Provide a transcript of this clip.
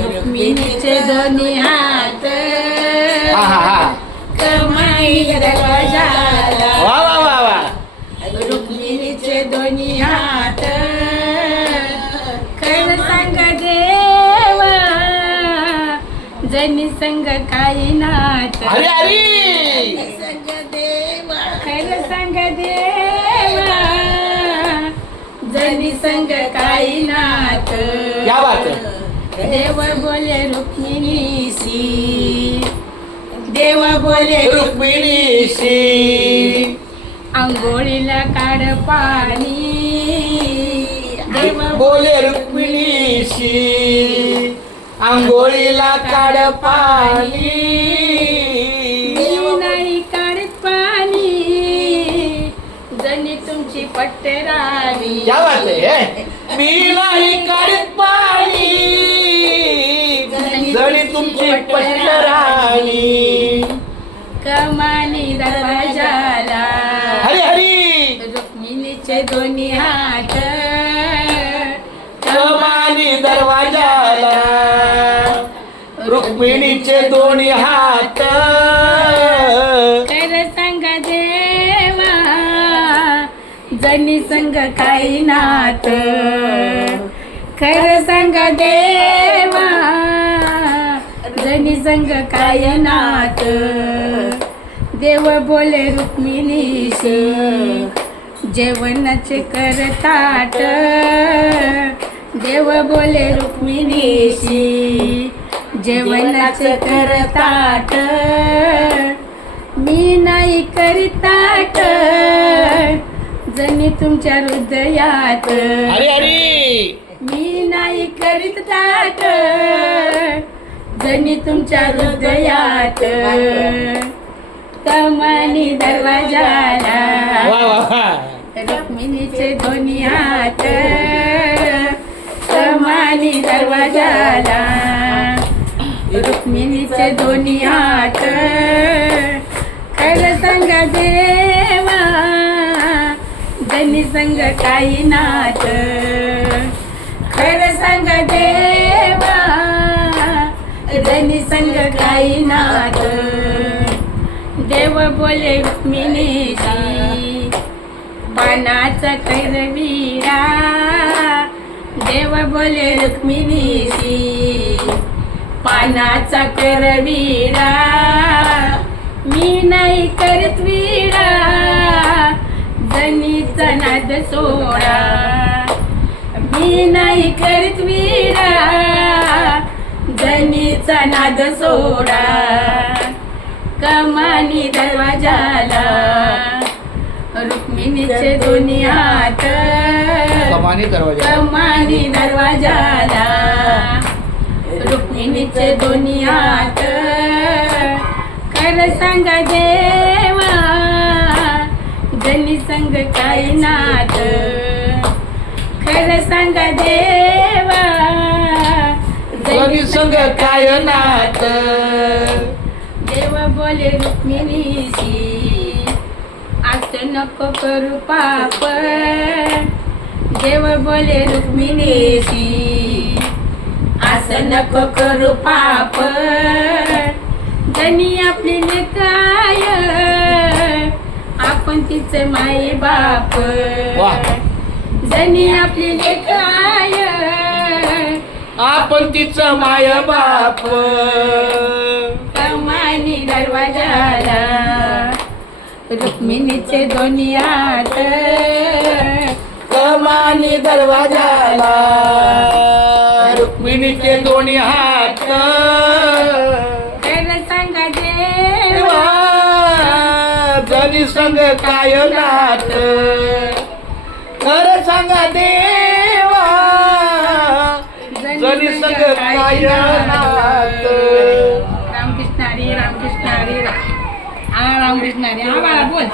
रुक्मिणीचे दोन्ही हात कमाई वा वा वा वा रुक्मिणीचे दोन्ही हात खर सांग देवा जनी संग काही नात अरे अरे संग देवा खर सांग देवा. संग काही नात क्या बात है? देव बोले रुक्मिणीशी देव बोले रुक्मिणीशी आंघोळीला काढ पाणी. देव बोले रुक्मिणीशी आंघोळीला काढ पाणी. तुमची पट्टराणी क्या बात है मी नाही काढत पाणी जणी तुमची पट्टराणी कमानी दरवाजाला. हरी हरी. रुक्मिणीचे दोन्ही हात. कमानी दरवाजाला. रुक्मिणीचे दोन्ही हात. संग काही नात खर सांग देवा जनी संग काय नात. देव बोले रुक्मिणीश जेवणाचे कर ताट देव बोले रुक्मिणीशी जेवणाचे कर ताट मी नाही करीताट जणी तुमच्या हृदयात. अरे अरे मी नाही करीत ताट जणी तुमच्या हृदयात. कमानी दरवाजाला. रुक्मिणीचे दोन्ही हात. कमानी दरवाजाला. रुक्मिणीचे दोन्ही हात. खरं सांग देवा जनी संग काही नात खरं सांग देवा धनी संग काही नात देव बोले रुक्मिणीशी कर कैरवीरा देव बोले रुक्मिणीशी पानाचा करवीरा मी नाही करत विडा जनीचा नाद सोडा मी नाही करत विडा जनीचा नाद सोडा. कमानी दरवाजाला रुक्मिणीचे दोन्ही हात कमानी दरवाजा. कमानी दरवाजाला रुक्मिणीचे दोन्ही हात खर सांग देवा जनी संग काही नात खर सांग देवा जनी संग काय नात देव बोले रुक्मिणीशी असं नको करू पाप. देव बोले रुक्मिणीशी असं नको करू पाप. जनी आपली काय आपण तिचे माई बाप. जनी आपली काय? आपण तिचं माय बाप. कमानी दरवाजाला रुक्मिणीचे दोन्ही हात. कमानी दरवाजाला रुक्मिणीचे दोन्ही हात. जनी संग काय नात? खरं सांगा देवा जनी संग काय नात? रामकृष्ण हरी रामकृष्ण हरी राम. हा रामकृष्ण हरी. हा बाळा बोल.